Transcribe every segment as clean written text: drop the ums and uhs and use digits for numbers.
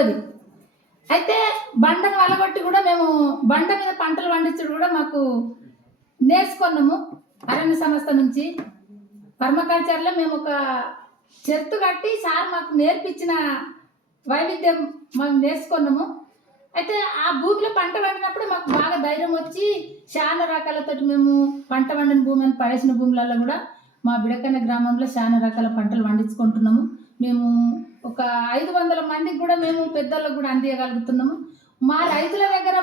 అది. అయితే బండను వలగొట్టి కూడా మేము బండ మీద పంటలు పండించడం కూడా మాకు నేర్చుకున్నాము. అరణ్య సంస్థ నుంచి పర్మకల్చర్లో మేము ఒక చెట్టు కట్టి సార్ మాకు నేర్పించిన వైవిధ్యం మనం నేర్చుకున్నాము. అయితే ఆ భూమిలో పంట పండినప్పుడు మాకు బాగా ధైర్యం వచ్చి చాలా రకాలతో మేము పంట పండిన భూమి అని పడేసిన భూములలో కూడా మా బిడకన్న గ్రామంలో చాలా రకాల పంటలు పండించుకుంటున్నాము. మేము ఒక 500 మందికి కూడా మేము పెద్దోళ్ళకు కూడా అందియగలుగుతున్నాము. మా రైతుల దగ్గర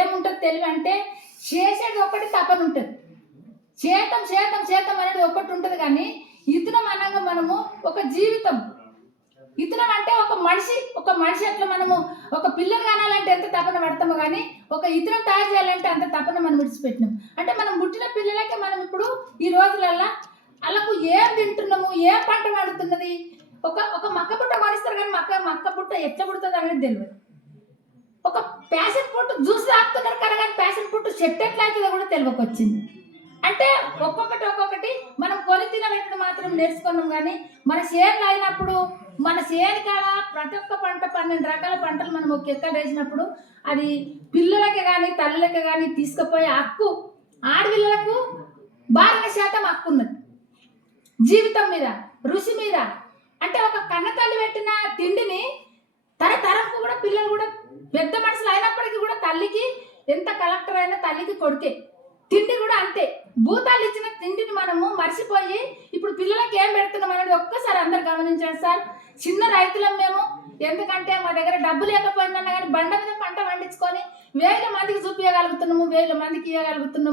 ఏముంటుంది తెలివి అంటే చేసేది ఒకటి తపన ఉంటుంది. చేతం చేతం చేతం అనేది ఒకటి ఉంటుంది, కానీ ఇతనం అనగా మనము ఒక జీవితం. ఇతనం అంటే ఒక మనిషి అట్లా మనము ఒక పిల్లని కనాలంటే ఎంత తపన పడతామో, కానీ ఒక ఇతరం తయారు చేయాలంటే అంత తపన మనం విడిచిపెట్టినాం. అంటే మనం పుట్టిన పిల్లలకి మనం ఇప్పుడు ఈ రోజులల్లో వాళ్ళకు ఏం తింటున్నాము, ఏం పంట పండుతున్నది, ఒక మక్క పుట్ట కొనిస్తారు, కానీ మక్క పుట్ట ఎట్లా పుడుతుంది అనేది తెలియదు. ఒక ప్యాషన్ పుట్టు జ్యూస్ తాగుతున్నారు కదా, కానీ ప్యాషన్ పుట్టు చెట్టు ఎట్లా అవుతుందో కూడా తెలియకొచ్చింది. అంటే ఒక్కొక్కటి మనం కొని తినబెట్టడం మాత్రం నేర్చుకున్నాం, కానీ మన చేనులు అయినప్పుడు మన చేను కాడ ప్రతి ఒక్క పంట 12 రకాల పంటలు మనం ఒక ఎక్కడ వేసినప్పుడు అది పిల్లలకి కానీ తల్లులకి కానీ తీసుకుపోయే హక్కు ఆడపిల్లలకు బాగా శాతం హక్కు ఉన్నది జీవితం మీద, రుచి మీద. అంటే ఒక కన్న తల్లి పెట్టిన తిండిని తరంకు కూడా పిల్లలు కూడా పెద్ద మనుషులు అయినప్పటికీ కూడా తల్లికి ఎంత కలెక్టర్ అయినా తల్లికి కొడుకే. తిండి కూడా అంతే. భూతాలు ఇచ్చిన తిండిని మనము మర్చిపోయి ఇప్పుడు పిల్లలకి ఏం పెడుతున్నాం అనేది ఒక్కసారి అందరు గమనించండి సార్. చిన్న రైతులం మేము. ఎందుకంటే మా దగ్గర డబ్బు లేకపోయిందన్నా కానీ బండ మీద పంట పండించుకొని 1000 మందికి చూపించగలుగుతున్నాము, 1000 మందికి ఇవ్వగలుగుతున్నాము.